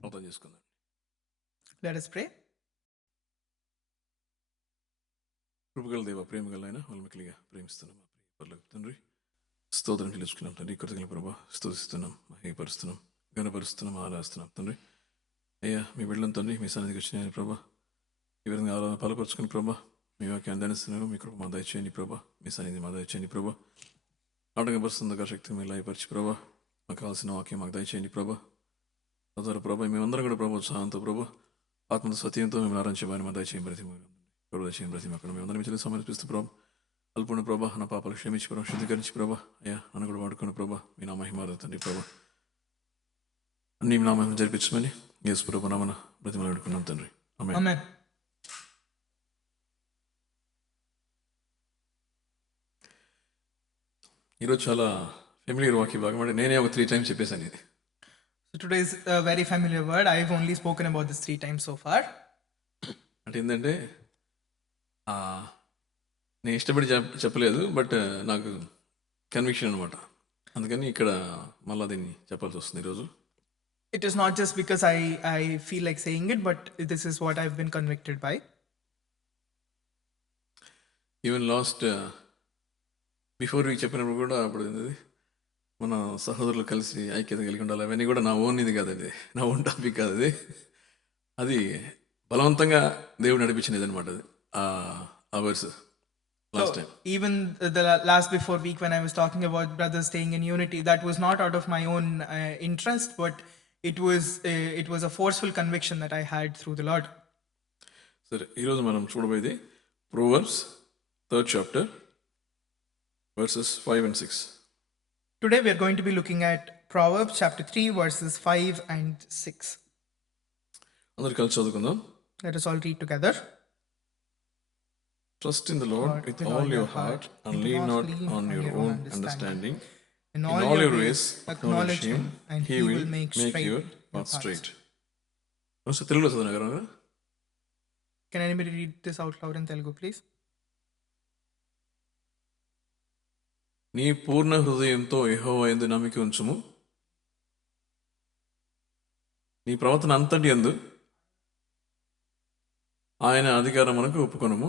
ప్రార్థన చేసుకుందాం. Let us pray. కృపగల దేవ, ప్రేమగల ఆయన, వాళ్ళు మిక్కిలిగా ప్రేమిస్తున్నాం. మా ప్రియ పరలోకపు తండ్రి, స్తోత్రం చెల్లించుకున్నాం తండ్రి. కృతజ్ఞతల ప్రభా స్తుతిస్తున్నాం, మహిమపరుస్తున్నాం, ఘనపరుస్తున్నాం, ఆరాధిస్తున్నాం తండ్రి. అయ్యా, మీ బిడ్డలను తండ్రి మీ సన్నిధికి వచ్చిన ప్రభా, ఈ విధంగా ఆరాధన బలపరుచుకుని ప్రభా, మీ వాక్యాన్ని ధ్యానిస్తున్నాను. మీ కృప మా దయచేయండి ప్రభా, మీ సన్నిధి మా దయచేయండి ప్రభా. ఆటంకపరుస్తుందిగా శక్తి మీరు లయపరిచి ప్రభా, మాకు కావాల్సిన వాక్యం మాకు దయచేయండి ప్రభా. తద్వారా ప్రభా మేమందరం కూడా ప్రభా ఉత్సాహంతో ప్రభా, ఆత్మ సత్యంతో మేము ఆరాధించబడి మా దయచేయం ప్రతి దయచేయం ప్రతి అక్కడ మేమందరం మీ చెల్లి సమర్పిస్తూ ప్రభా, అల్పుణ ప్రభా నా పాపాలు క్షమించి ప్రభా, శుద్ధీకరించి ప్రభా, అయ్యా నన్ను కూడా వాడుకుని ప్రభా, మీ నా మహిమ తండ్రి ప్రభా, అన్ని నా మహిమ జరిపించమని యేసు ప్రభా నామన బ్రతిమలు అడుగుకున్నాం తండ్రి. ఆమేన్. Amen. ఈరోజు చాలా ఫెమిలియర్ వాక్య భాగం, అంటే నేనే ఒక 3 times చెప్పేశాను ఇది. So today is a very familiar word. I've only spoken about this 3 times so far. అంటే ఏంటంటే నేను ఇష్టపడి చెప్పలేదు, బట్ నాకు కన్విక్షన్ అనమాట. అందుకని ఇక్కడ మళ్ళీ దీన్ని చెప్పాల్సి వస్తుంది ఈరోజు. It is not just because I feel like saying it, but this is what I've been convicted by. Even last before week చెప్పినప్పుడు కూడా అప్పుడు ఏంది మన సహోదరులు కలిసి ఐక్యత కలిగి ఉండాలి, అవన్నీ కూడా నా ఓన్ ఇది కాదు, అది నా ఓన్ టాపిక్ కాదు, అది బలవంతంగా దేవుడు నడిపించినది అనమాట. అది ఆ verse last time. Even the last before week when I was talking about brothers staying in unity, that was not out of my own interest, but it was a forceful conviction that I had through the Lord. సరే, ఈరోజు మనం చూడబోయేది Proverbs 3rd chapter verses 5 and 6. Today we are going to be looking at Proverbs chapter 3 verses 5 and 6. అందరు కలిసి చదువుకుందాం. Let us all read together. Trust in the Lord with all your heart and lean not on your own understanding. In In all your ways acknowledge him and he will make your path straight. ఒకసారి తెలుగులో చదవగలరా? Can anybody read this out loud in Telugu, please? నీ పూర్ణ హృదయంతో యెహోవా యందు నమ్మిక ఉంచుము, నీ ప్రవర్తన అంతటి యందు ఆయన అధికారమునకు ఒప్పుకొనుము.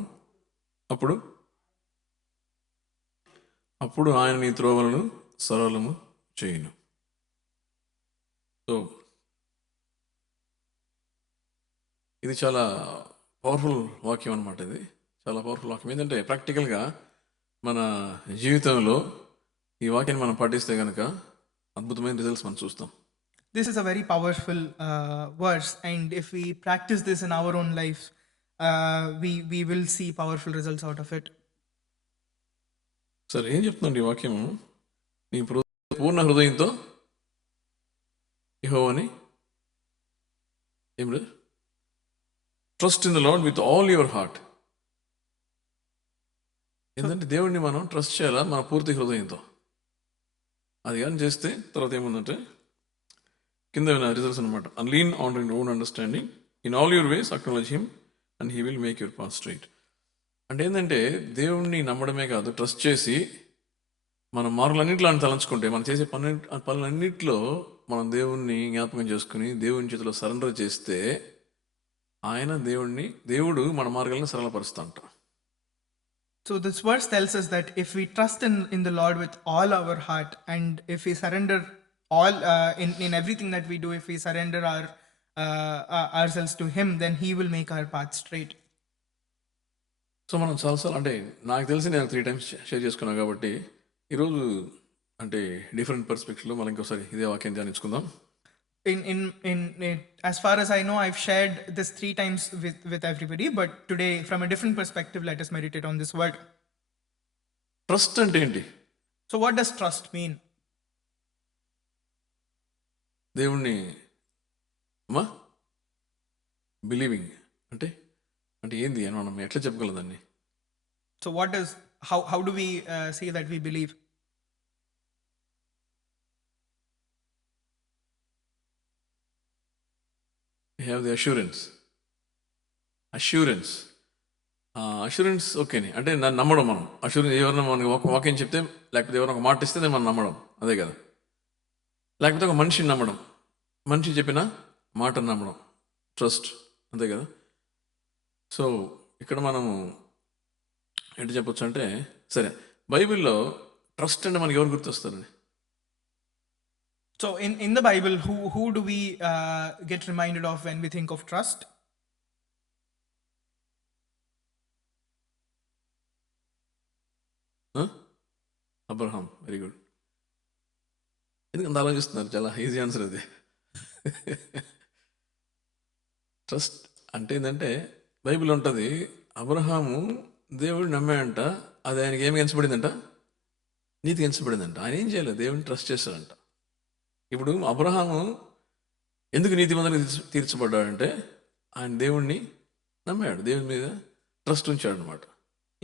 అప్పుడు ఆయన నీ త్రోవలను సరళము చేయును. సో ఇది చాలా పవర్ఫుల్ వాక్యం అనమాట. ఇది చాలా పవర్ఫుల్ వాక్యం. ఏంటంటే ప్రాక్టికల్గా మన జీవితంలో ఈ వాక్యాన్ని మనం పాటిస్తే కనుక అద్భుతమైన రిజల్ట్స్ మనం చూస్తాం. This is a very powerful verse, and if we practice this in our own life, we will see powerful results out of it. సరే, ఏం చెప్తుందండి ఈ వాక్యము? నీ పూర్ణ హృదయంతో యెహోవాని ఏం trust in the lord with all your heart. ఏంటంటే దేవుడిని మనం ట్రస్ట్ చేయాలా మన పూర్తి హృదయంతో. అది కానీ చేస్తే తర్వాత ఏముందంటే కింద రిజల్ట్స్ అనమాట. Lean on your own understanding, in all your ways acknowledge him and he will make your path straight. అంటే ఏంటంటే దేవుణ్ణి నమ్మడమే కాదు, ట్రస్ట్ చేసి మన మార్గాలన్నింటిలో ఆయన తలంచుకుంటే, మనం చేసే పనులన్నింటిలో మనం దేవుణ్ణి జ్ఞాపకం చేసుకుని దేవుని చేతిలో సరెండర్ చేస్తే దేవుడు మన మార్గాలను సరళపరుస్తాంట. So this verse tells us that if we trust in the Lord with all our heart, and if we surrender all in everything that we do, if we surrender ourselves to him, then he will make our path straight. So మనం చాలాసార్లు, అంటే నాకు తెలిసి నేను 3 times share చేసుకున్నాను కాబట్టి ఈరోజు అంటే డిఫరెంట్ పర్స్పెక్టివ్లో మనం ఇంకోసారి ఇదే వాక్యం ధ్యానించుకుందాం. In as far as I know, I've shared this 3 times with everybody, but today from a different perspective, let us meditate on this word. Trust అంటే ఏంటి? So what does trust mean? దేవుణ్ణి believing అంటే ఏంది అని మనం ఎట్లా చెప్పగలం దాన్ని? So how do we say that we believe? We have the assurance ఓకేని, అంటే నన్ను నమ్మడం. మనం అష్యూరెన్స్ ఎవరైనా మనకి ఒక వాక్యం చెప్తే, లేకపోతే ఎవరైనా ఒక మాట ఇస్తే మనం నమ్మడం, అదే కదా. లేకపోతే ఒక మనిషిని నమ్మడం, మనిషి చెప్పినా మాట నమ్మడం, ట్రస్ట్, అంతే కదా. సో ఇక్కడ మనము ఏంటి చెప్పొచ్చు అంటే, సరే బైబిల్లో ట్రస్ట్ అంటే మనకి ఎవరు గుర్తొస్తారండి? So in the Bible, who do we get reminded of when we think of trust? Abraham. Very good. ఎందుకు అంత ఆలోచిస్తున్నారు? చాలా ఈజీ ఆన్సర్ అది. ట్రస్ట్ అంటే ఏంటంటే బైబిల్ ఉంటుంది, అబ్రహాము దేవుడు నమ్మాడంట, అది ఆయనకి ఏమి ఎంచబడిందంట? నీతికి ఎంచబడిందంట. ఆయన ఏం చేయలేదు, దేవుడిని ట్రస్ట్ చేశాడంట. ఇప్పుడు అబ్రహాము ఎందుకు నీతిమంతునికి తీర్చబడ్డాడంటే ఆయన దేవుణ్ణి నమ్మాడు, దేవుని మీద ట్రస్ట్ ఉంచాడు అనమాట.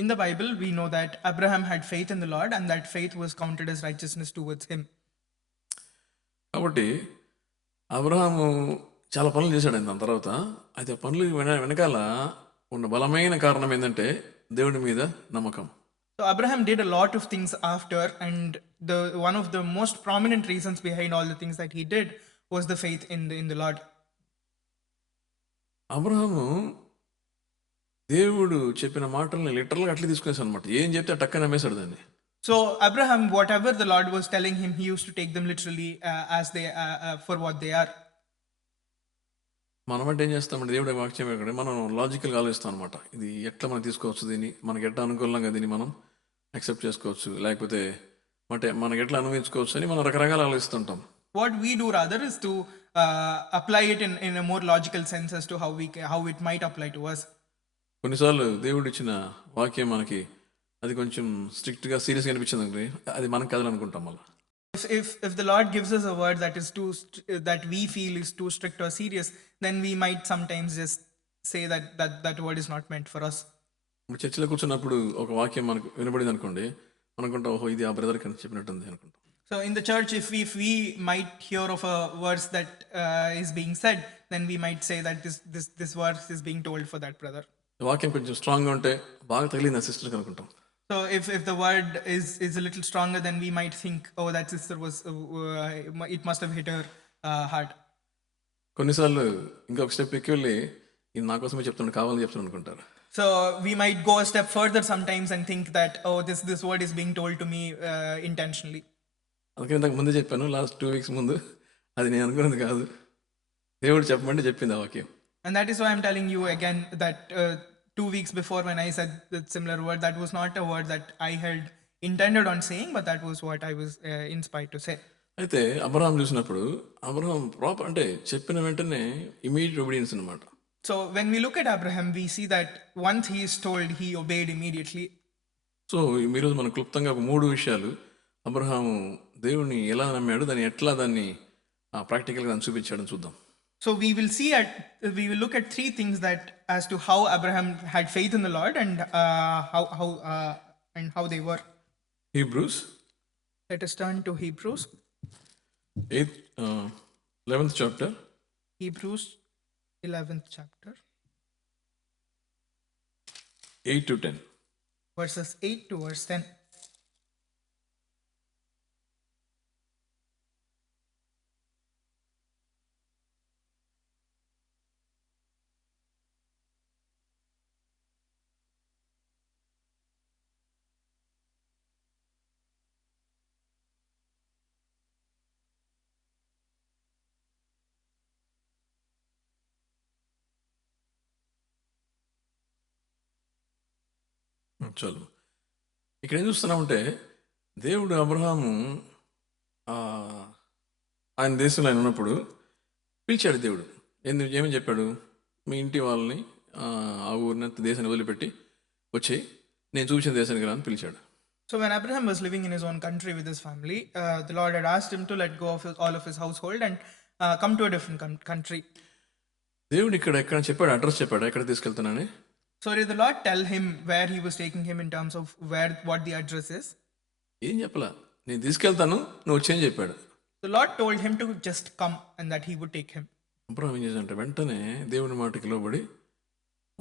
In the Bible, we know that Abraham had faith in the Lord, and that faith was counted as righteousness towards him. కాబట్టి అబ్రహాము చాలా పనులు చేశాడు దాని తర్వాత. అయితే ఆ పనులు వెనకాల ఉన్న బలమైన కారణం ఏంటంటే దేవుడి మీద నమ్మకం. So Abraham did a lot of things after, and one of the most prominent reasons behind all the things that he did was the faith in the Lord. Abraham దేవుడు చెప్పిన మాటల్ని లిటరల్గా అట్లే తీసుకునేసాడు అనమాట. ఏం చెప్తే టక్కన నమ్మేశాడు దాన్ని. So Abraham, whatever the Lord was telling him, he used to take them literally as they for what they are. మనం అంటే ఏం చేస్తామంటే దేవుడి వాక్యం ఎక్కడ మనం లాజికల్గా ఆలోచిస్తాం అనమాట. ఇది ఎట్లా మనం తీసుకోవచ్చు, దీన్ని మనకి ఎట్లా అనుకూలంగా దీన్ని మనం యాక్సెప్ట్ చేసుకోవచ్చు, లేకపోతే అంటే మనకి ఎట్లా అనుభవించుకోవచ్చు అని మనం రకరకాల ఆలోచిస్తుంటాం. What we do rather is to apply it in a more logical sense as to how it might apply to us. కొన్నిసార్లు దేవుడు ఇచ్చిన వాక్యం మనకి అది కొంచెం స్ట్రిక్ట్గా సీరియస్గా అనిపించింది, అది మనకు కథలు అనుకుంటాం మళ్ళీ. If the Lord gives us a word that is that we feel is too strict or serious, then we might sometimes just say that word is not meant for us. ఇప్పుడు చర్చిలో కూర్చున్నప్పుడు ఒక వాక్యం మనకు వినబడింది అనుకోండి, అనుకుంటాం ఓహో ఇది ఆ బ్రదర్ కని చెప్పినట్టుంది అనుకుంటాం. So in the church, if we might hear of a verse that is being said, then we might say that this verse is being told for that brother. వాక్యం కొంచెం స్ట్రాంగ్గా ఉంటే బాగా తగిలింది ఆ సిస్టర్కి అనుకుంటాం. So if the word is a little stronger, then we might think, oh, that sister was it must have hit her hard. కొన్నిసార్లు ఇంకొక స్టెప్ ఎక్కువ వెళ్ళి ఇది నా కోసమే చెప్తున్నాడు, కావాలని చెప్తున్నాడు అనుకుంటారు. So we might go a step further sometimes and think that, oh, this word is being told to me intentionally. అందుకే ఇంతకు ముందే చెప్పాను, లాస్ట్ 2 weeks ముందు, అది నేను అనుకున్నది కాదు, దేవుడు చెప్పమంటే చెప్పింది ఆ వాక్యం. And that is why I'm telling you again that 2 weeks before when I said that similar word, that was not a word that I had intended on saying, but that was what I was inspired to say. అయితే Abraham చూసినప్పుడు Abraham proper అంటే చెప్పిన వెంటనే immediate obedience అనమాట. So when we look at Abraham, we see that once he is told, he obeyed immediately. So ఈరోజు మనం క్లుప్తంగా 3 విషయాలు అబ్రహాము దేవుడిని ఎలా నమ్మాడు, దాన్ని ప్రాక్టికల్గా దాన్ని చూపించాడని చూద్దాం. So we will look at 3 things that as to how Abraham had faith in the Lord and how they were. Hebrews. Let us turn to Hebrews. 11th chapter. Hebrews 11th chapter. 8 to 10. Verses 8 to verse 10. చాలు. ఇక్కడ ఏం చూస్తున్నామంటే దేవుడు అబ్రహాము ఆయన దేశంలో ఆయన ఉన్నప్పుడు పిలిచాడు. దేవుడు ఏమని చెప్పాడు? మీ ఇంటి వాళ్ళని ఆ ఊరిని దేశాన్ని వదిలిపెట్టి వచ్చి నేను చూపించిన దేశానికి రా అని పిలిచాడు. So when Abraham was living in his own country with his family, the Lord had asked him to let go of all of his household and come to a different country. దేవుడు ఎక్కడ చెప్పాడు, address చెప్పాడు ఎక్కడ తీసుకెళ్తున్నానని? So did the Lord tell him where he was taking him in terms of what the address is? ఏం చెప్పలా, నేను తీసుకెళ్తాను నువ్వు వచ్చేయని చెప్పాడు. The Lord told him to just come and that he would take him. Abraham ఏం చేశాడంటే వెంటనే దేవుని మాటకి లోబడి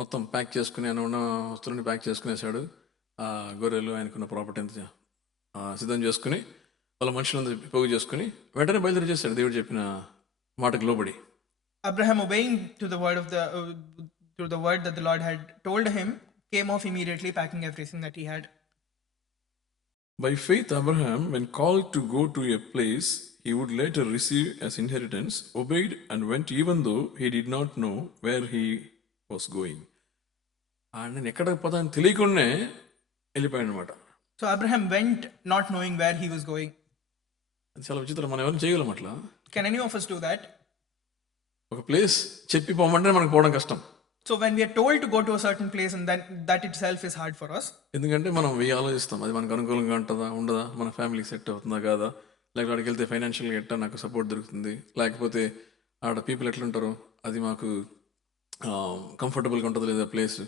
మొత్తం ప్యాక్ చేసుకుని ఆయన ఉన్న వస్తువుని ప్యాక్ చేసుకునేసాడు. ఆ గొర్రెలు ఆయనకున్న ప్రాపర్టీ అంతా సిద్ధం చేసుకుని వాళ్ళ మనుషులంతా పోగు చేసుకుని వెంటనే బయలుదేరి చేశాడు దేవుడు చెప్పిన మాటకి లోబడి. Abraham, obeying to the word that the Lord had told him, came off immediately, packing everything that he had. By faith, Abraham, when called to go to a place he would later receive as inheritance, obeyed and went even though he did not know where he was going. నేను ఎక్కడికి పోతానని తెలియకుండానే వెళ్ళిపోయాడు అనమాట. So Abraham went not knowing where he was going. అది చాలా విచిత్రం. మనం ఎవరైనా చేయగలం అట్లా? Can any of us do that? ఒక ప్లేస్ చెప్పి పోమంటే మనకు పోవడం కష్టం. So when we are told to go to a certain place, and that itself is hard for us. ఎందుకంటే మనం ఆలోచిస్తాం, అది మనకు అనుకూలంగా ఉంటుందా ఉండదా, మన ఫ్యామిలీకి సెట్ అవుతుందా కాదా, లేకపోతే అక్కడికి వెళ్తే ఫైనాన్షియల్గా ఎట్టా నాకు సపోర్ట్ దొరుకుతుంది, లేకపోతే ఆడ పీపుల్ ఎట్లుంటారో అది మాకు కంఫర్టబుల్గా ఉంటుంది లేదా ప్లేస్,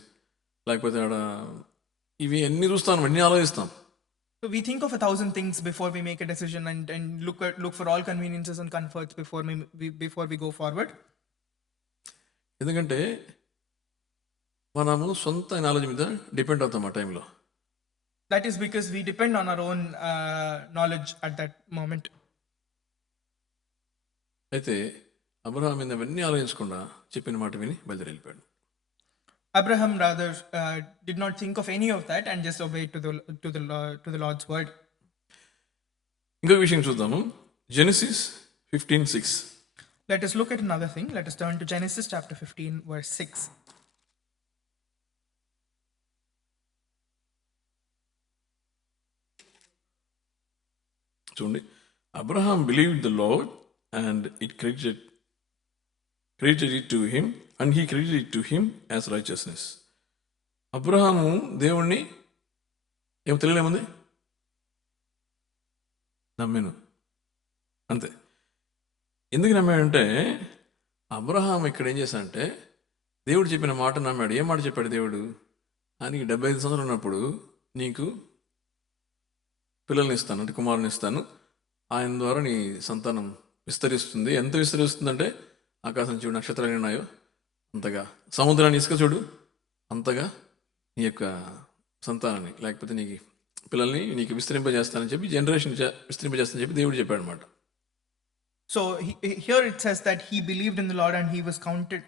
లేకపోతే ఆడ ఇవి అన్నీ చూస్తాం, అన్నీ ఆలోచిస్తాం. So we think of 1,000 things before we make a decision, and look for all conveniences and comforts before we go forward. ఎందుకంటే మనము సొంత నాలెడ్జ్ మీద డిపెండ్ అవుతాం ఆ టైంలో. That is because we depend on our own knowledge at that moment. అయితే Abraham మీద అవన్నీ ఆలోచించకుండా చెప్పిన మాట విని బయలుదేరి వెళ్ళిపోయాడు. Abraham rather did not think of any of that and just obeyed to the Lord's word. ఇంకొక విషయం చూద్దాము. Genesis 15:6. Let us look at another thing. Let us turn to Genesis chapter 15 verse 6. చూడండి. Abraham believed the lord and it credited it to him and he credited it to him as righteousness. Abraham దేవుణ్ణి ఏమో తెలియలేముంది, నమ్మాను అంతే. ఎందుకు నమ్మాడంటే Abraham ఇక్కడ ఏం చేశాడంటే దేవుడు చెప్పిన మాట నమ్మాడు. ఏం మాట చెప్పాడు దేవుడు? ఆయనకి 75 సంవత్సరాలు ఉన్నప్పుడు నీకు పిల్లల్ని ఇస్తాను, అంటే కుమారుని ఇస్తాను, ఆయన ద్వారా నీ సంతానం విస్తరిస్తుంది. ఎంత విస్తరిస్తుందంటే ఆకాశం చూడు నక్షత్రాలు ఉన్నాయో అంతగా, సముద్రాన్ని ఇసుక చూడు అంతగా నీ యొక్క సంతానాన్ని, లేకపోతే నీకు పిల్లల్ని నీకు విస్తరింపజేస్తానని చెప్పి, జనరేషన్ విస్తరింపజేస్తానని చెప్పి దేవుడు చెప్పాడు అనమాట. So here it says that he believed in the Lord and he was counted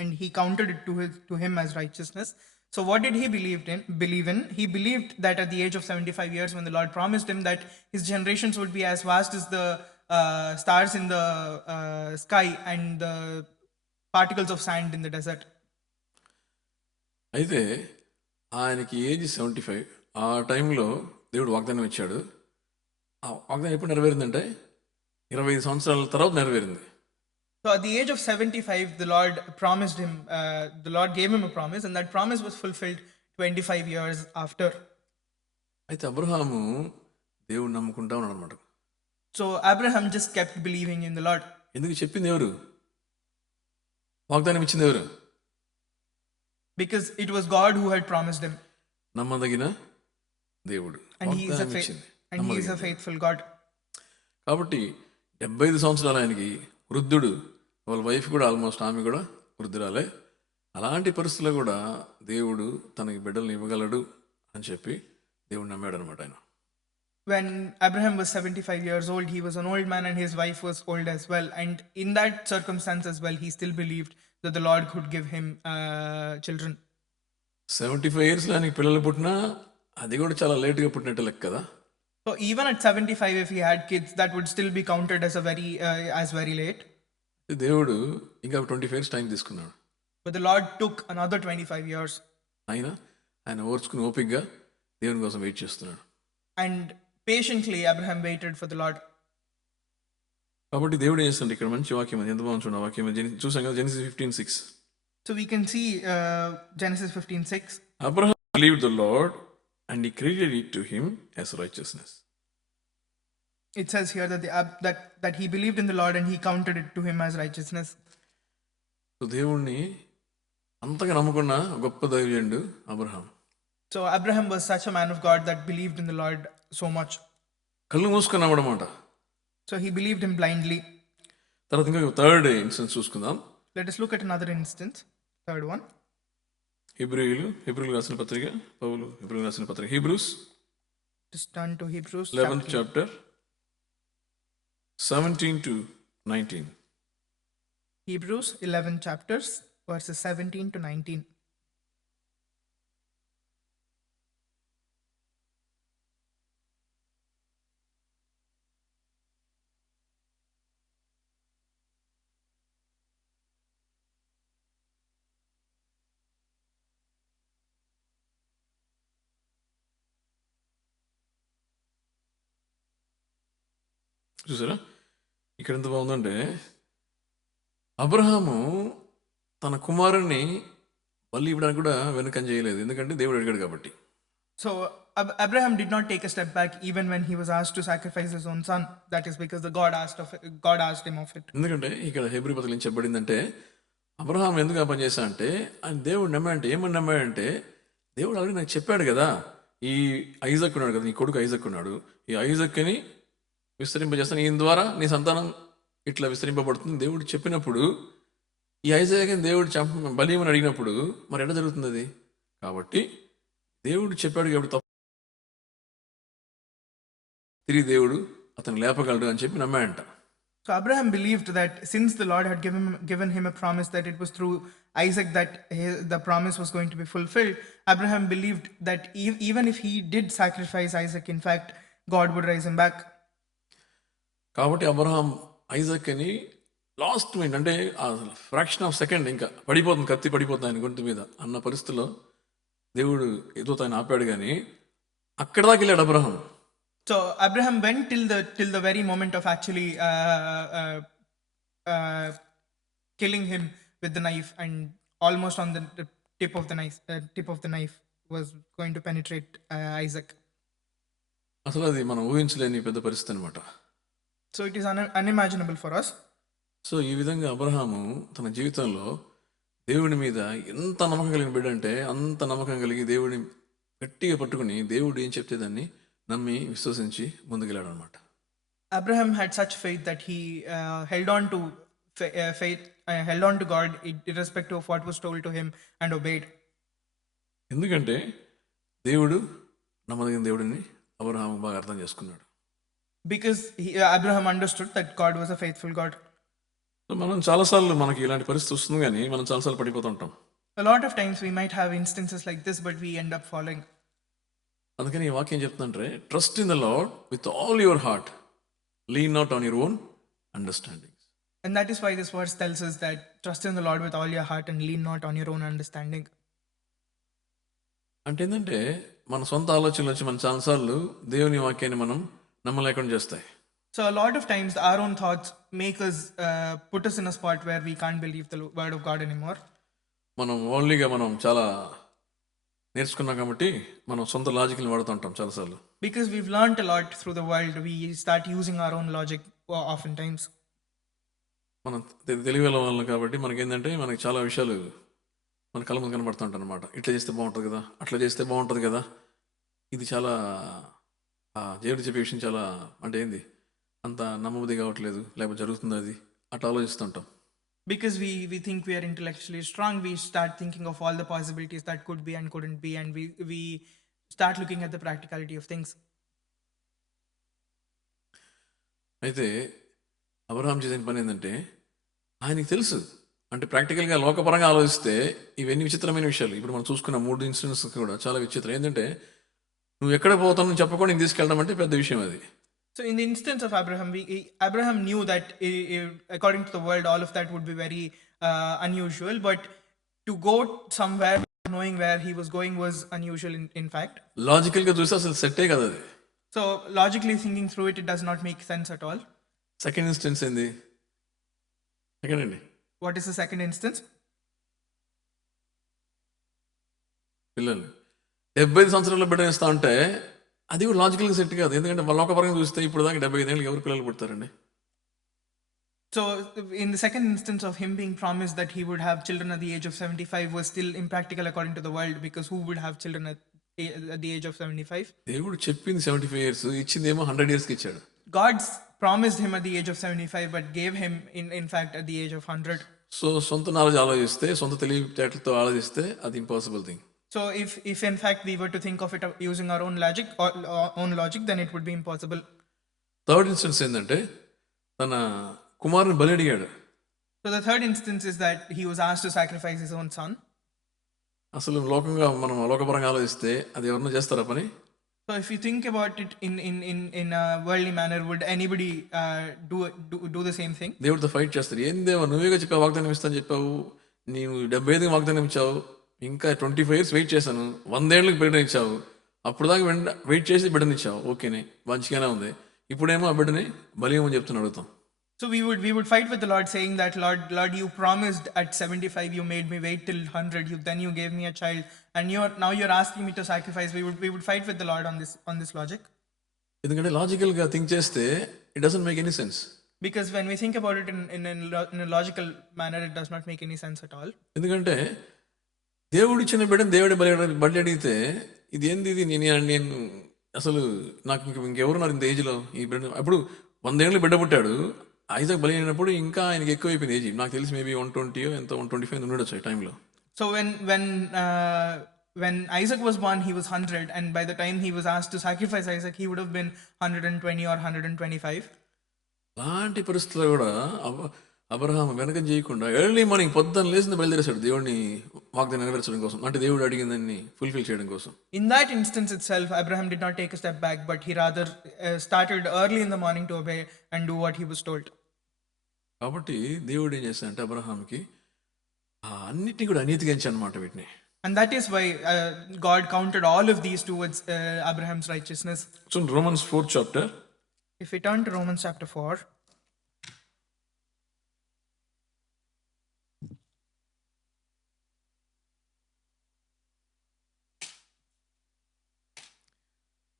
and he counted it to him as righteousness. So what did he believe in? He believed that at the age of 75 years, when the Lord promised him that his generations would be as vast as the stars in the sky and the particles of sand in the desert. అయితే ఆయనకి age 75. ఆ టైంలో దేవుడు వాగ్దానం ఇచ్చాడు. ఆ వాగ్దానం ఎప్పుడు నెరవేరిందంటే 25 సంవత్సరాల తర్వాత నెరవేరింది. So at the age of 75, the Lord promised him, the Lord gave him a promise, and that promise was fulfilled 25 years after. అయితే అబ్రహాము దేవుడు నమ్ముకుంటా ఉన్నాడు అనమాట. So Abraham just kept believing in the Lord. ఎందుకు చెప్పింది ఎవరు? వాగ్దానం ఇచ్చింది ఎవరు? Because it was God who had promised him. నమ్మదగిన దేవుడు. And he is a faithful God. కాబట్టి 75 సంవత్సరాలు ఆయనకి వృద్ధుడు, వాళ్ళ వైఫ్ కూడా ఆల్మోస్ట్ ఆమె కూడా వృద్ధురాలే. అలాంటి పరిస్థితుల్లో కూడా దేవుడు తనకి బిడ్డలను ఇవ్వగలడు అని చెప్పి దేవుడు నమ్మాడు అనమాట ఆయన. When Abraham was 75 years old, he was an old man and his wife was old as well. And in that circumstance as well, he still believed that the Lord could give him children. 75 ఇయర్స్లో ఆయనకి పిల్లలు పుట్టినా అది కూడా చాలా లేట్గా పుట్టినట్టు లెక్క కదా. So even at 75, if he had kids, that would still be counted as very late. దేవుడు ఇంకా 25 ఇయర్స్ టైం తీసుకున్నాడు. But the Lord took another 25 years. ఆయన ఓర్చుకుని ఓపికగా దేవుని కోసం వెయిట్ చేస్తున్నాడు. And patiently Abraham waited for the Lord. కాబట్టి దేవుడు ఏం చేస్తాడు ఇక్కడ మంచి వాక్యం, అది ఎంత బాగుంది చూడండి. వాక్యం చూసాం కదా, Genesis 15:6. So we can see Genesis 15:6. Abraham believed the Lord and he credited it to him as righteousness. It says here that he believed in the Lord and he counted it to him as righteousness. So దేవుణ్ణి అంతగా నమ్ముకున్న గొప్ప దైవజనుడు Abraham. So Abraham was such a man of God that believed in the Lord so much. కళ్ళు మూసుకొని నమ్మడమాట. So he believed him blindly. తర్వాత ఇంకా third instance చూసుకుందాం. Let us look at another instance, third one. హెబ్రీయులు రాసిన పత్రిక, పౌలు హెబ్రీయులు రాసిన పత్రిక, Hebrews. Just turn to Hebrews 11th chapter 17 to 19. Hebrews 11 chapters, verses 17 to 19. చూసారా ఇక్కడ ఎంత బాగుందంటే అబ్రహాము తన కుమారుణ్ణి బలి ఇవ్వడానికి కూడా వెనుకం చేయలేదు, ఎందుకంటే దేవుడు అడిగాడు కాబట్టి. So Abraham did not take a step back even when he was asked to sacrifice his own son. That is because God asked him of it. ఎందుకంటే ఇక్కడ హెబ్రీ పత్రికలో ఏం చెప్పబడిందంటే అబ్రహాం ఎందుకు ఆ పని చేశా అంటే ఆయన దేవుడు నమ్మాడంటే ఏమని నమ్మాడంటే దేవుడు ఆల్రెడీ నాకు చెప్పాడు కదా, ఈ ఐజక్ ఉన్నాడు కదా, నీ కొడుకు ఐజక్ ఉన్నాడు, ఈ ఐజక్ని విస్తరింపజేస్తాను, ఈయన ద్వారా నీ సంతానం ఇట్లా విస్తరింపబడుతుంది దేవుడు చెప్పినప్పుడు ఈ ఐజాక్ని దేవుడు బలియమని అడిగినప్పుడు మరి ఎట్లా జరుగుతుంది అది? కాబట్టి దేవుడు చెప్పాడు కాబట్టి తప్ప తిరిగి దేవుడు అతను లేపగలడు అని చెప్పి నమ్మాడంట. So Abraham believed that since the Lord had given him a promise that it was through Isaac that the promise was going to be fulfilled, Abraham believed that even if he did sacrifice Isaac, in fact, God would raise him back. కాబట్టి Abraham ఐజాక్ని last minute అంటే ఆ fraction of second ఇంకా పడిపోతుంది, కత్తి పడిపోతుంది ఆయన గొంతు మీద అన్న పరిస్థితిలో దేవుడు ఏదో ఆయన ఆపాడు, కానీ అక్కడ దాకా వెళ్ళాడు Abraham. So Abraham went till the very moment of actually killing him with the knife, and almost on the tip of the knife was going to penetrate Isaac. అసలు అది మనం ఊహించలేని పెద్ద పరిస్థితి అనమాట. So it is unimaginable for us. So ఈ విధంగా అబ్రహాము తన జీవితంలో దేవుడి మీద ఎంత నమ్మకం కలిగిన బిడ్డ అంటే అంత నమ్మకం కలిగి దేవుడిని గట్టిగా పట్టుకుని దేవుడు ఏం చెప్తే దాన్ని నమ్మి విశ్వసించి ముందుకెళ్ళాడు అనమాట. Abraham had such faith that he held on to God irrespective of what was told to him and obeyed. ఎందుకంటే దేవుడు నమ్మదగిన దేవుడిని అబ్రహాము బాగా అర్థం చేసుకున్నాడు. Because Abraham understood that God was a faithful God. So మనం చాలాసార్లు మనకి ఇలాంటి పరిస్థితి వస్తుంది, కానీ మనం చాలాసార్లు పడిపోతుంటాం. A lot of times we might have instances like this, but we end up falling. అందుకని ఈ వాక్యం చెప్తుందంటే trust in the lord with all your heart, lean not on your own understanding. And that is why this verse tells us that trust in the Lord with all your heart and lean not on your own understanding. అంటే ఏంటంటే మన సొంత ఆలోచనలు వచ్చి మన చాలాసార్లు దేవుని వాక్యాన్ని మనం నమ్మలేకుండా చేస్తాయి. So a lot of times our own thoughts make us put us in a spot where we can't believe the word of God anymore. మనం ఓన్లీగా మనం చాలా నేర్చుకున్నాం కాబట్టి మనం సొంత లాజిక్ని వాడుతుంటాం చాలాసార్లు. Because we've learned a lot through the world, we start using our own logic oftentimes. మనం తెలివి వాళ్ళం కాబట్టి మనకేంటంటే మనకి చాలా విషయాలు మన కళ్ళ ముందు కనబడుతుంటాయి అనమాట. ఇట్లా చేస్తే బాగుంటుంది కదా, అట్లా చేస్తే బాగుంటుంది కదా, ఇది చాలా దేవుడు చెప్పే విషయం చాలా అంటే ఏంది అంత నమ్మబుద్ధి కావట్లేదు, లేకపోతే జరుగుతుంది అది అట్లా ఆలోచిస్తుంటాం. Because we think we are intellectually strong, we start thinking of all the possibilities that could be and couldn't be, and we start looking at the practicality of things. అయితే అబ్రహాం చేసిన పని ఏంటంటే ఆయనకి తెలుసు, అంటే ప్రాక్టికల్గా లోకపరంగా ఆలోచిస్తే ఇవన్నీ విచిత్రమైన విషయాలు. ఇప్పుడు మనం చూసుకున్న 3 ఇన్సిడెంట్స్ కూడా చాలా విచిత్రం. ఏంటంటే నువ్వు ఎక్కడ పోతావు చెప్పకుండా నేను తీసుకెళ్ళడం అంటే పెద్ద విషయం అది. So in the instance of Abraham, Abraham knew that according to the world, all of that would be very unusual. But to go somewhere knowing where he was going was unusual in fact. లాజికల్గా చూస్తే అసలు సెట్టే కదా అది. So logically thinking through it, it does not make sense at all. Second instance ఏంది? Second అండి, What is the second instance? పిల్లలు 75 సంవత్సరాల బిడ్డ ఇస్తా ఉంటే అది కూడా లాజికల్గా సెట్ కాదు. ఎందుకంటే లోకపరంగా చూస్తే ఇప్పుడు దాకా 75 ఏళ్ళకి ఎవరు పిల్లలు పుడతారండి? So in the second instance of him being promised that he would have children at the age of 75 was still impractical according to the world, because who would have children at the age of 75? దేవుడు చెప్పింది 75 years, ఇచ్చిందేమో 100 yearsకి ఇచ్చాడు. God promised him at the age of 75 but gave him in fact at the age of 100. So సొంత knowledge ఆలోచిస్తే, సొంత తెలివితేటలతో ఆలోచిస్తే అది impossible thing. So if in fact we were to think of it using our own logic, then it would be impossible. Third instance ఏంటంటే తన కుమారుని బలి అడిగాడు. So the third instance is that he was asked to sacrifice his own son. అసలు లోకంగా మనం లోకపరంగా ఆలోచిస్తే అది ఎవరన్నా చేస్తారా పని? So if you think about it in a worldly manner, would anybody do the same thing? దేవుడితో ఫైట్ చేస్తారు. ఏం దేవా నువ్వేగా చెప్పావు వాగ్దానం ఇస్తాను చెప్పావు, నీవు 75 వాగ్దానం ఇచ్చావు, ఇంకా 25 years వెయిట్ చేశాను, 100 ఏళ్ళకి బిడ్డని ఇచ్చావు, అప్పుడు దాకా వెయిట్ చేసి బిడ్డని ఇచ్చావు, ఓకేనే మంచిగానే ఉంది, ఇప్పుడేమో ఆ బిడ్డని బలియమని చెప్తున్నా అడుగుతాం. So we would fight with the Lord, saying that Lord, you promised at 75, you made me wait till 100, then you gave me a child, and now you're asking me to sacrifice. We would fight with the Lord on this logic. ఎందుకంటే లాజికల్గా think చేస్తే it doesn't make any sense. Because when we think about it in a logical manner, it does not make any sense at all. ఎందుకంటే దేవుడు ఇచ్చిన బిడ్డను దేవుడి బలి అడిగితే ఇది ఏంది, ఇది నేను అసలు నాకు ఇంకెవరు నాకు ఇంత ఏజ్లో ఈ బిడ్డ, అప్పుడు 100 ఏళ్ళు బిడ్డ పుట్టాడు, ఐజాక్ బలి అయినప్పుడు ఇంకా ఆయనకి ఎక్కువ అయిపోయింది ఏజ్, నాకు తెలిసి మేబీ 120 ఎంత 125 ఉండొచ్చు ఆ టైంలో. So when Isaac was born, he was 100, and by the time he was asked to sacrifice Isaac, he would have been 120 or 125. అలాంటి పరిస్థితుల్లో కూడా అబ్రహాం వెనక చేయకుండా ఎర్లీ మార్నింగ్ పొద్దున్న లేచింది బయలుదేరేశాడు దేవుడిని వాగ్దానం నెరవేర్చడం కోసం, అంటే దేవుడు అడిగిందని ఫుల్ఫిల్ చేయడం కోసం. In that instance itself, Abraham did not take a step back, but he rather started early in the morning to obey and do what he was told. కాబట్టి దేవుడు ఏం చేశాడంటే అబ్రహాంకి అన్నిటినీ కూడా అనీతిగా ఎంచాడన్నమాట వీటిని. And that is why God counted all of these towards Abraham's righteousness. So in Romans 4th chapter, if we turn to Romans chapter 4,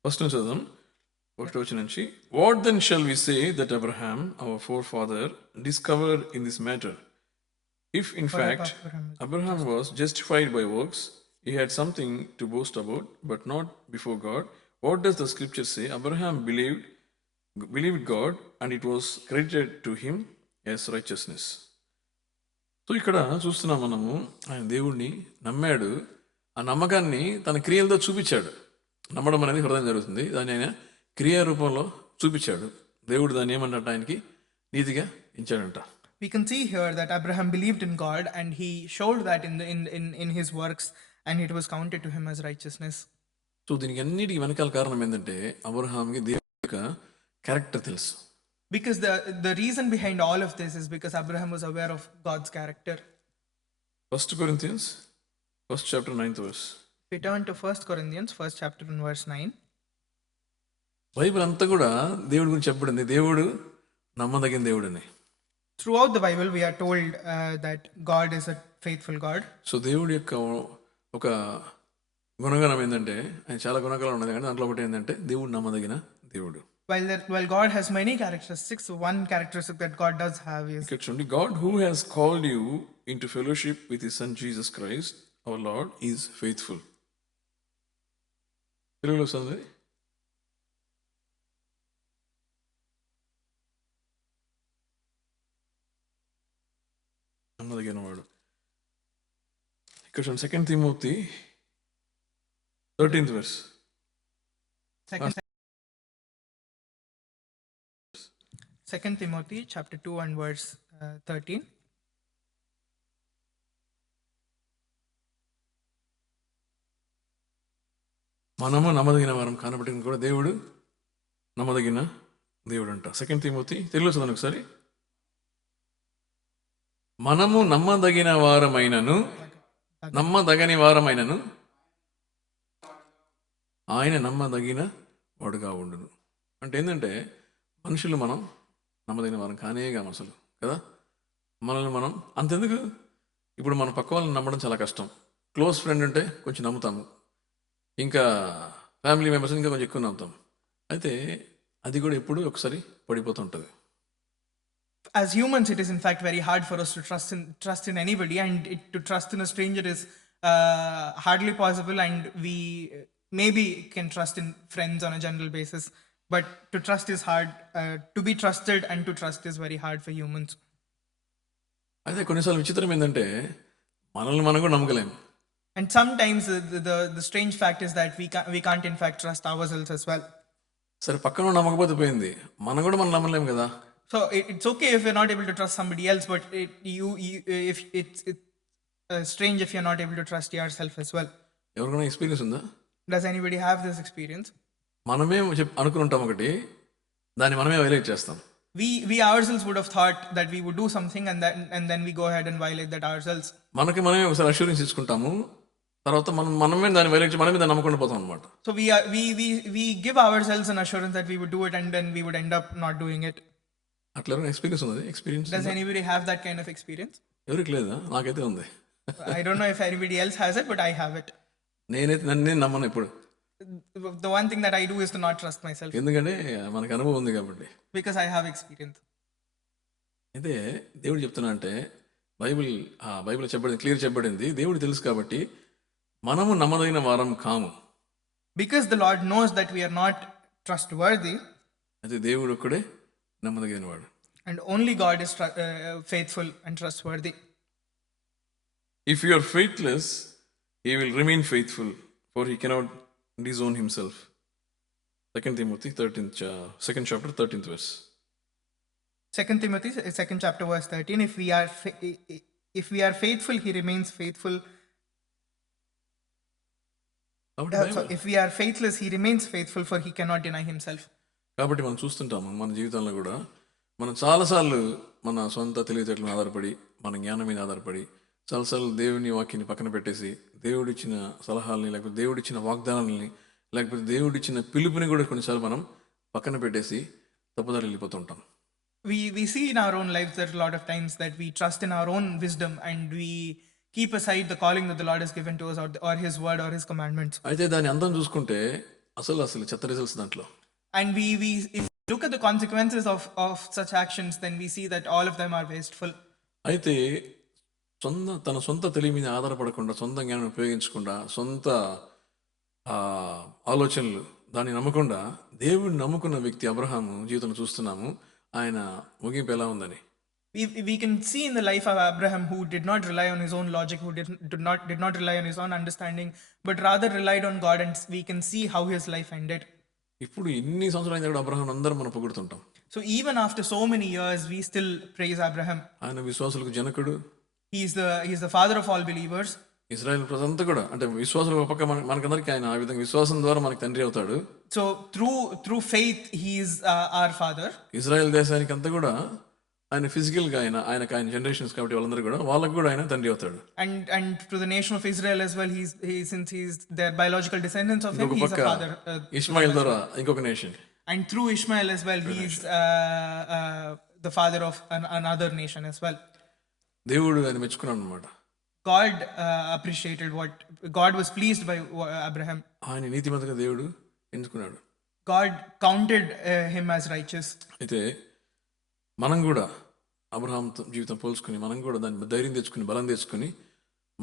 first నుంచి చదుదాం. ఒకటి వచ్చిన నుంచి, what then shall we say that Abraham our forefather discovered in this matter? If in fact Abraham was justified by works, he had something to boast about, but not before God. What does the scripture say? Abraham believed God, and it was credited to him as righteousness. So ఇక్కడ చూస్తున్నాం మనము, ఆయన దేవుడిని నమ్మాడు, ఆ నమ్మకాన్ని తన క్రియలతో చూపించాడు. నమ్మడం అనేది హృదయం జరుగుతుంది, దాన్ని ఆయన క్రియా రూపంలో చూపించాడు. దేవుడు దాన్ని ఏమంట ఆయనకి నీతిగా ఎంచాడంట. we can see here that Abraham believed in God, and he showed that in his works, and it was counted to him as righteousness. So దీనికి అన్నిటికీ వెనకాల కారణం ఏంటంటే అబ్రహాంకి దేవుని యొక్క క్యారెక్టర్ తెలుసు. Because the reason behind all of this is because Abraham was aware of God's character. 1 Corinthians 1st chapter 9th verse. We turn to 1 Corinthians 1st chapter and verse 9. Bible అంతా కూడా దేవుడి గురించి చెప్పబడింది, దేవుడు నమ్మదగిన దేవుడని. Throughout the Bible we are told that God is a faithful God. So దేవుడి యొక్క ఒక గుణగణం ఏంటంటే, ఆయన చాలా గుణగణాలు ఉన్నది కానీ దాంట్లో ఒకటి ఏంటంటే దేవుడు నమ్మదగిన దేవుడు. While God has many characteristics, one characteristic that God does have is, ఇక్కడ చూడండి, God who has called you into fellowship with his son Jesus Christ our Lord is faithful. తెలుగులో వస్తుంది, నమ్మదగిన వాడు. ఇక్కడ చూడండి 2 Timothy 13th verse. 2 Timothy chapter 2 and verse 13. మనము నమ్మదగిన వారం కానబట్టి కూడా దేవుడు నమ్మదగిన దేవుడు అంట. 2 Timothy తెలుగులో చదవండి ఒకసారి. మనము నమ్మదగిన వారమైనను ఆయన నమ్మదగిన వాడుగా ఉండును. అంటే ఏంటంటే మనుషులు మనం నమ్మదగిన వారం కానేగా అసలు కదా. మనల్ని మనం అంతెందుకు, ఇప్పుడు మన పక్క వాళ్ళని నమ్మడం చాలా కష్టం. క్లోజ్ ఫ్రెండ్ అంటే కొంచెం నమ్ముతాము, ఇంకా ఫ్యామిలీ మెంబర్స్ ఇంకా కొంచెం ఎక్కువ నమ్ముతాం. అయితే అది కూడా ఎప్పుడు ఒకసారి పడిపోతుంటుంది. As humans, it is in fact very hard for us to trust in anybody, and to trust in a stranger is hardly possible, and we maybe can trust in friends on a general basis, but to trust is hard. To be trusted and to trust is very hard for humans. అయితే కొన్నిసార్లు విచిత్రం ఏంటంటే మనల్ని మనం కూడా నమ్మకలేము. And sometimes the strange fact is that we can't in fact trust ourselves as well. సరే పక్కన నమ్మకపోతే పోయింది, మనం కూడా మనం నమ్మలేము కదా. it's okay if you're not able to trust somebody else, but if it's strange if you're not able to trust yourself as well. ఎవరికైనా experience ఉందా? Does anybody have this experience? మనమే అనుకుని ఉంటాం ఒకటి, దాన్ని మనమే వైలేట్ చేస్తాం. We ourselves would have thought that we would do something, and then we go ahead and violate that ourselves. మనమే ఒకసారి అష్యూరెన్స్ ఇచ్చుకుంటాము, తర్వాత మనమే దాన్ని వైలేట్ చేసి మనమే దాన్ని నమ్మకుండా పోతాం అనమాట. So we give ourselves an assurance that we would do it, and then we would end up not doing it. అట్లా ఎవరైనా ఎక్స్పీరియన్స్ ఉంది? Experience Does anybody have that kind of experience? ఎవరికి లేదా? నాకైతే ఉంది. I don't know if anybody else has it, but I have it. నేనైతే నన్ను నమ్మను ఇప్పుడు. The one thing that I do is to not trust myself, ఎందుకంటే మనకు అనుభవం ఉంది కాబట్టి. because I have experience. అయితే దేవుడు చెప్తున్నా అంటే బైబిల్ చెప్పబడింది, క్లియర్ చెప్పబడింది. దేవుడు తెలుసు కాబట్టి మనము నమ్మదగిన వారం కాము. Because the Lord knows that we are not trustworthy, అయితే దేవుడు ఒక్కడే నమ్మదగిన వాడు. and only God is faithful and trustworthy. If you are faithless, he will remain faithful, for he cannot disown himself. 2 Timothy 2nd chapter 13th verse. 2 Timothy 2nd chapter verse 13. If we are faithful, he remains faithful. So if we are faithless, he remains faithful, for he cannot deny himself. కాబట్టి మనం చూస్తుంటాము మన జీవితంలో కూడా, మనం చాలాసార్లు మన సొంత తెలివితేటల మీద ఆధారపడి, మన జ్ఞానం మీద ఆధారపడి, చాలాసార్లు దేవుని వాక్యాన్ని పక్కన పెట్టేసి, దేవుడిచ్చిన సలహాలని, లేకపోతే దేవుడిచ్చిన వాగ్దానాలని, లేకపోతే దేవుడిచ్చిన పిలుపుని కూడా కొన్నిసార్లు మనం పక్కన పెట్టేసి తప్పుదారి వెళ్ళిపోతుంటాం. We see in our own lives that a lot of times that we trust in our own wisdom, and we keep aside the calling that the Lord has given to us, or his word or his commandments. అయితే దాని అందం చూసుకుంటే అసలు చెత్త results దాంట్లో. And if we look at the consequences of such actions, then we see that all of them are wasteful. అయితే తన సొంత తెలివి మీద ఆధారపడకుండా, సొంత జ్ఞానం ఉపయోగించకుండా, సొంత ఆలోచనలు దాన్ని నమ్మకుండా దేవుడిని నమ్ముకున్న వ్యక్తి అబ్రహాము జీవితంలో చూస్తున్నాము. ఆయన ముగింపు ఎలా ఉందని. We can see in the life of Abraham, who did not rely on his own logic, who did not rely on his own understanding, but rather relied on God, and we can see how his life ended. ఇప్పుడు ఇన్ని సంవత్సరాలు అయినా కూడా Abraham అందరం మనం పొగుడుతుంటాం. So even after so many years, we still praise Abraham. ఆయన విశ్వాసులకు జనకుడు. He is the father of all believers. Israel ప్రజలంతా కూడా, అంటే విశ్వాసులు ఒక పక్క మనకందరికీ ఆయన ఆ విధంగా విశ్వాసం ద్వారా మనకు తండ్రి అవుతాడు. So through faith, he is our father. Israel దేశానికి అంతా కూడా ఆయన ఫిజికల్ గా ఆయన జనరేషన్స్ కాబట్టి వాళ్ళందరూ కూడా వాళ్ళకు కూడా ఆయన తండ్రి అవుతాడు. And to the nation of Israel as well, since he's their biological descendants of him, he's a father. Ishmael ద్వారా ఇంకొక nation. And through Ishmael as well, he's the father of another nation as well. దేవుడు ఆయన మెచ్చుకున్నాడు అన్నమాట. God appreciated God was pleased by Abraham. ఆయన నీతిమంతుగా దేవుడు ఎంచుకున్నాడు. God counted him as righteous. అయితే మనం కూడా అబ్రహాం జీవితం పోల్చుకుని, మనం కూడా దాన్ని ధైర్యం తెచ్చుకుని, బలం తెచ్చుకుని,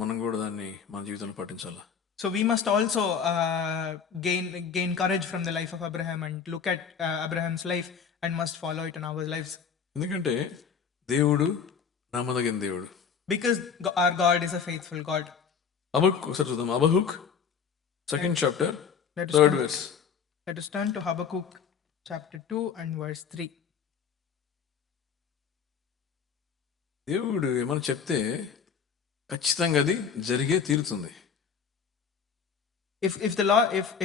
మనం కూడా దాన్ని మన జీవితంలో పాటించాలి. So we must also gain courage from the life of Abraham, and look at Abraham's life, and must follow it in our lives. ఎందుకంటే దేవుడు నమ్మదగిన దేవుడు. Because our God is a faithful God. ఒకసారి చూద్దాం. హబక్కూక్ 2nd chapter 3rd verse. Let us turn to Habakkuk chapter 2 and verse 3. దేవుడు ఏమన్నా చెప్తే ఖచ్చితంగా అది జరిగే తీరుతుంది.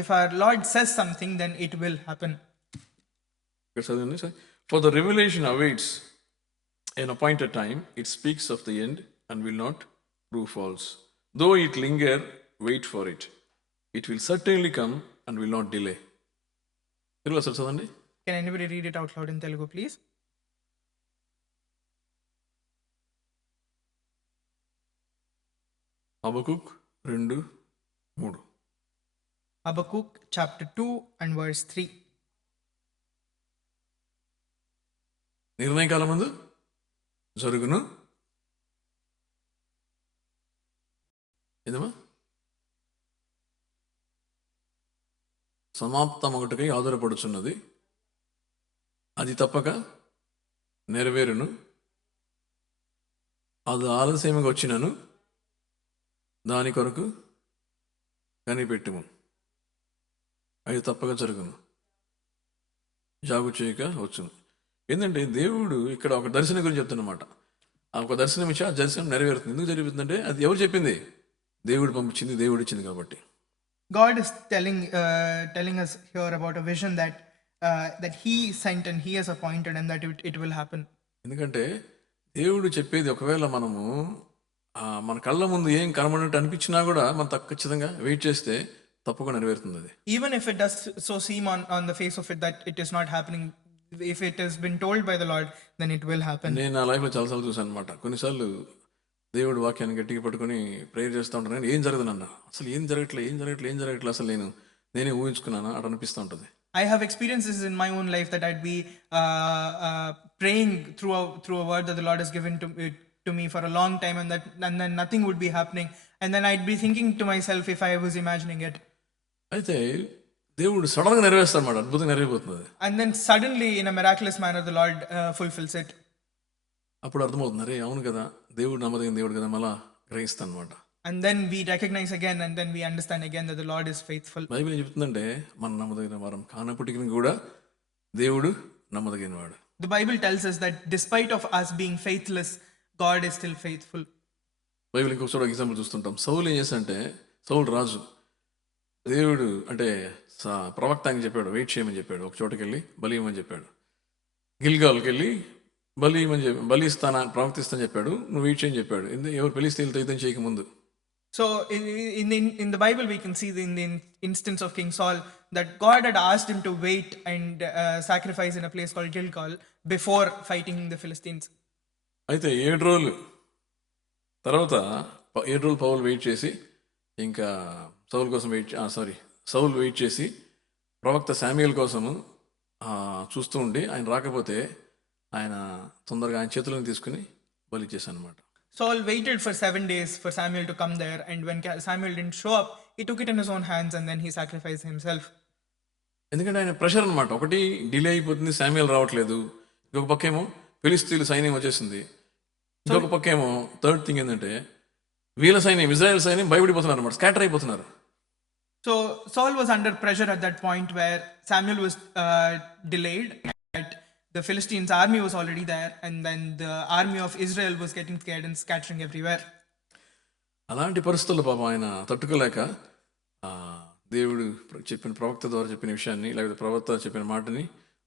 If our Lord says something, then it will happen. ఇక్కడ చదవండి sir. For the revelation awaits an appointed time, it speaks of the end and will not prove false. Though it linger, wait for it. It will certainly come and will not delay. తెలుగులో sir చదవండి. Can anybody read it out loud in Telugu, please? హబక్కూక్ 2:3. Habakkuk chapter 2 and verse 3. నిర్ణయకాలం ముందు జరుగును. ఏదమ్మా? సమాప్తమొకటికై ఆధారపడుచున్నది, అది తప్పక నెరవేరును. అది ఆలస్యంగా వచ్చినను దాని కొరకు కనిపెట్టుము, అది తప్పక జరుగును, జాగు చేయక వచ్చును. ఏంటంటే దేవుడు ఇక్కడ ఒక దర్శనం గురించి చెప్తున్నమాట. ఆ ఒక దర్శనం ఇచ్చి ఆ దర్శనం నెరవేరుతుంది. ఎందుకు జరుగుతుందంటే అది ఎవరు చెప్పింది? దేవుడు పంపించింది, దేవుడు ఇచ్చింది కాబట్టి. God is telling us here about a vision that He sent and He has appointed, and that it will happen. ఎందుకంటే దేవుడు చెప్పేది ఒకవేళ మనము మన కళ్ళ ముందు ఏం కనబడినట్టు అనిపించినా కూడా మనం ఖచ్చితంగా వెయిట్ చేస్తే తప్పకుండా నెరవేరుతుంది అది. Even if it does so seem on the face of it that it is not happening, if it has been told by the Lord, then it will happen. నేను నా లైఫ్లో చాలాసార్లు చూసాను అనమాట. కొన్నిసార్లు దేవుడు వాక్యాన్ని గట్టిగా పట్టుకొని ప్రేయర్ చేస్తూ ఉంటాను, కానీ ఏం జరగదు నన్ను, అసలు ఏం జరగట్లే అసలు నేనే ఊహించుకున్నాను అటు అనిపిస్తూ ఉంటుంది. I have experiences in my own life that I'd be praying through a word that the Lord has given to me for a long time, and then nothing would be happening, and then I'd be thinking to myself if I was imagining it. అయితే దేవుడు సడన్గా నెరవేరుస్తాడు అన్నమాట, అద్భుతంగా నెరవేరుతుంది. And then suddenly, in a miraculous manner, the Lord fulfills it. అప్పుడు అర్థమవుతుంది, అరే అవును కదా, దేవుడు నమ్మదగిన దేవుడు కదా, మళ్ళా గ్రహిస్తాను అనమాట. And then we recognize again, and then we understand again that the Lord is faithful. Bible ఏం చెప్తుందంటే మనం నమ్మదగిన వారం కానప్పటికీ కూడా దేవుడు నమ్మదగిన వాడు. The Bible tells us that despite of us being faithless, God is still faithful. Bible ఇంకొక చోట ఎగ్జాంపుల్ చూస్తుంటాం. సౌలు ఏం చేశాడంటే, సౌలు రాజు, దేవుడు అంటే ప్రవక్త అని చెప్పాడు, వెయిట్ చేయమని చెప్పాడు, ఒక చోటకి వెళ్ళి బలి ఇవ్వమని చెప్పాడు. గిల్గాల్కి వెళ్ళి బలి ఇస్తానా, ప్రవక్తిస్తానని చెప్పాడు, నువ్వు వెయిట్ చేయని చెప్పాడు. ఎవరు ఫిలిష్తీయులతో యుద్ధం చేయక ముందు. So in the Bible we can see in the instance of King Saul that God had asked him to wait and sacrifice in a place called Gilgal before fighting the Philistines. అయితే 7 రోజులు తర్వాత 7 రోజులు పౌలు wait చేసి, ఇంకా సౌలు wait చేసి ప్రవక్త Samuel కోసము చూస్తూ ఉండి ఆయన రాకపోతే ఆయన తొందరగా ఆయన చేతులను తీసుకుని బలి చేశాను అనమాట. Saul waited for 7 days for Samuel to come there, and when Samuel didn't show up, he took it in his own hands and then he sacrificed himself. ఎందుకంటే ఆయన ప్రెషర్ అనమాట. ఒకటి డిలే అయిపోతుంది, శామ్యూయల్ రావట్లేదు, ఇంకొక పక్కేమో ఫిలిష్తీయుల సైన్యం వచ్చేసింది, ఇంకొక పక్కేమో థర్డ్ థింగ్ ఏంటంటే వీళ్ళ సైన్యం, ఇజ్రాయెల్ సైన్యం భయపడిపోతున్నారు అనమాట, స్కాటర్ అయిపోతున్నారు. So Saul was under pressure at that point where Samuel was delayed, that the Philistines' army was already there, and then the army of Israel was getting scared and scattering everywhere. అలాంటి పరిస్థితుల్లో పాపం ఆయన తట్టుకోలేక దేవుడు చెప్పిన ప్రవక్త ద్వారా చెప్పిన విషయాన్ని, లేకపోతే ప్రవక్త చెప్పిన మాటని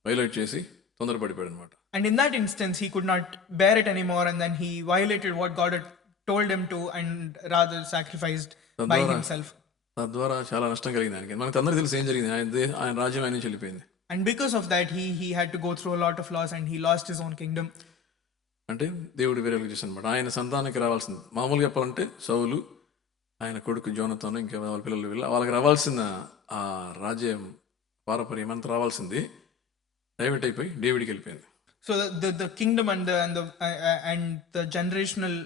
వైలేట్ చేసి తొందరపడిపోయాడు అనమాట. And in that instance he could not bear it anymore, and then he violated what God had told him to, and rather sacrificed by himself. తద్వారా చాలా నష్టం కలిగింది ఆయనకి. మనకు అందరికీ తెలిసి ఏం జరిగింది, ఆయన రాజ్యం ఆయన నుంచి వెళ్ళిపోయింది. And because of that he had to go through a lot of loss, and he lost his own kingdom. అంటే దేవుడు వేరేలకు చేశాడు అనమాట. ఆయన సంతానానికి రావాల్సింది, మామూలుగా చెప్పాలంటే సౌలు, ఆయన కొడుకు జోనతాను, ఇంకా వాళ్ళ పిల్లలు వాళ్ళకి రావాల్సిన ఆ రాజ్యం పారపర్యం అంతా రావాల్సింది డైవర్ట్ అయిపోయి డేవిడ్కి వెళ్ళిపోయింది. So the kingdom and the generational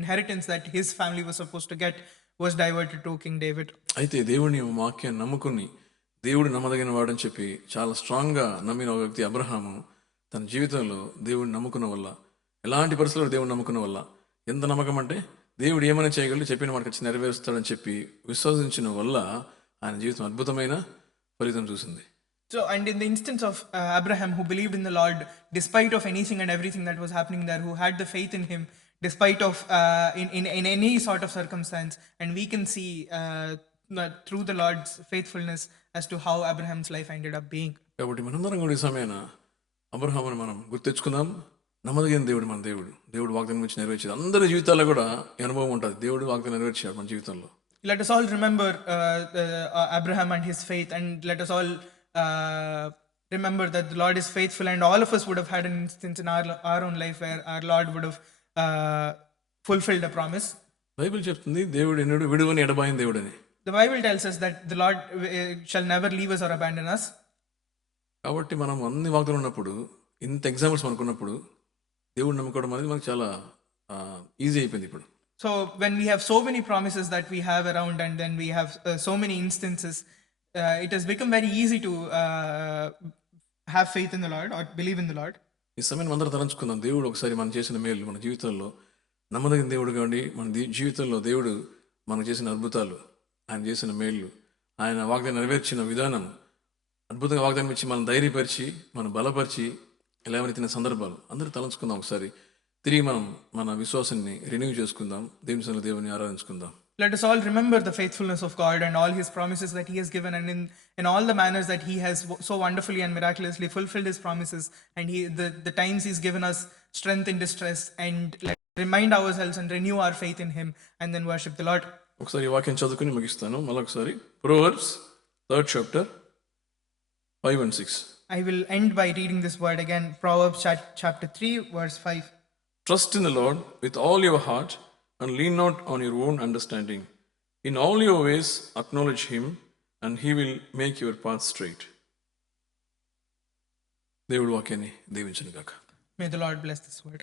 inheritance that his family was supposed to get was diverted to King David. అయితే దేవుని వాక్యాన్ని నమ్ముకుని దేవుడు నమ్మదగిన వాడని చెప్పి చాలా స్ట్రాంగ్గా నమ్మిన ఒక వ్యక్తి అబ్రహాము తన జీవితంలో దేవుడిని నమ్ముకున్న వల్ల, ఎలాంటి పరిస్థితుల్లో దేవుడిని నమ్ముకున్న వల్ల, ఎంత నమ్మకం అంటే దేవుడు ఏమైనా చేయగలడు, చెప్పిన మాట ఖచ్చితంగా నెరవేరుస్తాడని చెప్పి విశ్వసించిన వల్ల ఆయన జీవితం అద్భుతమైన ఫలితం చూసింది. So, and in the instance of Abraham, who believed in the Lord despite of anything and everything that was happening there, who had the faith in him despite of in any sort of circumstance, and we can see through the Lord's faithfulness as to how Abraham's life ended up being. కాబట్టి మనందరం కూడా ఈ సమయాన అబ్రహాముని మనం గుర్తెచ్చుకుందాం. నమ్మదగిన దేవుడు మన దేవుడు వాగ్దానం నుంచి నెరవేర్చేది. అందరి జీవితాల్లో కూడా ఈ అనుభవం ఉంటుంది, దేవుడు వాగ్దానం నెరవేర్చాడు మన జీవితంలో. Let us all remember Abraham and his faith, and let us all remember that the Lord is faithful, and all of us would have had an instance in our own life where our Lord would have fulfilled a promise. Bible చెప్తుంది దేవుడు ఎన్నడూ విడువని ఎడబాయిన దేవుడని. The Bible tells us that the Lord shall never leave us or abandon us. కాబట్టి మనం అన్ని వాగ్దానం ఉన్నప్పుడు, ఇంత ఎగ్జాంపుల్స్ మనకున్నప్పుడు దేవుడు నమ్ముకోవడం అనేది మనకు చాలా ఈజీ అయిపోయింది ఇప్పుడు. So when we have so many promises that we have around, and then we have so many instances, it has become very easy to have faith in the Lord or believe in the Lord. ఈ సమయం అందరూ తలంచుకుందాం, దేవుడు ఒకసారి మనం చేసిన మేలు, మన జీవితంలో నమ్మదగిన దేవుడు కావండి, మన జీవితంలో దేవుడు మనకు చేసిన అద్భుతాలు, ఆయన చేసిన మేళ్ళు, ఆయన వాగ్దానం నెరవేర్చిన విధానం, అద్భుతంగా వాగ్దానం ఇచ్చి మనం ధైర్యపరిచి, మనం బలపరిచి లేవనెత్తిన సందర్భాలు అందరూ తలంచుకుందాం ఒకసారి. తిరిగి మనం మన విశ్వాసాన్ని రెన్యూ చేసుకుందాం. దేవుని ఆరాధించుకుందాం. Let us all remember the faithfulness of God and all his promises that he has given, and in all the manners that he has so wonderfully and miraculously fulfilled his promises, and the times he's given us strength in distress, and let us remind ourselves and renew our faith in him, and then worship the Lord. ఒకసారి ఈ వాక్యం చదువుకుని ముగిస్తాను. మళ్ళొకసారి Proverbs 3rd chapter 5 and 6. I will end by reading this word again. Proverbs chapter 3 verse 5. Trust in the Lord with all your heart and lean not on your own understanding. In all your ways acknowledge him and he will make your path straight. దేవుడు వాక్యాన్ని దీవించును గాక. May the Lord bless this word.